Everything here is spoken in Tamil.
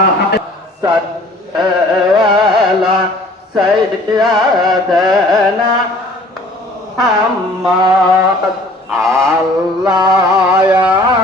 سيدنا سيدنا محمد الله يا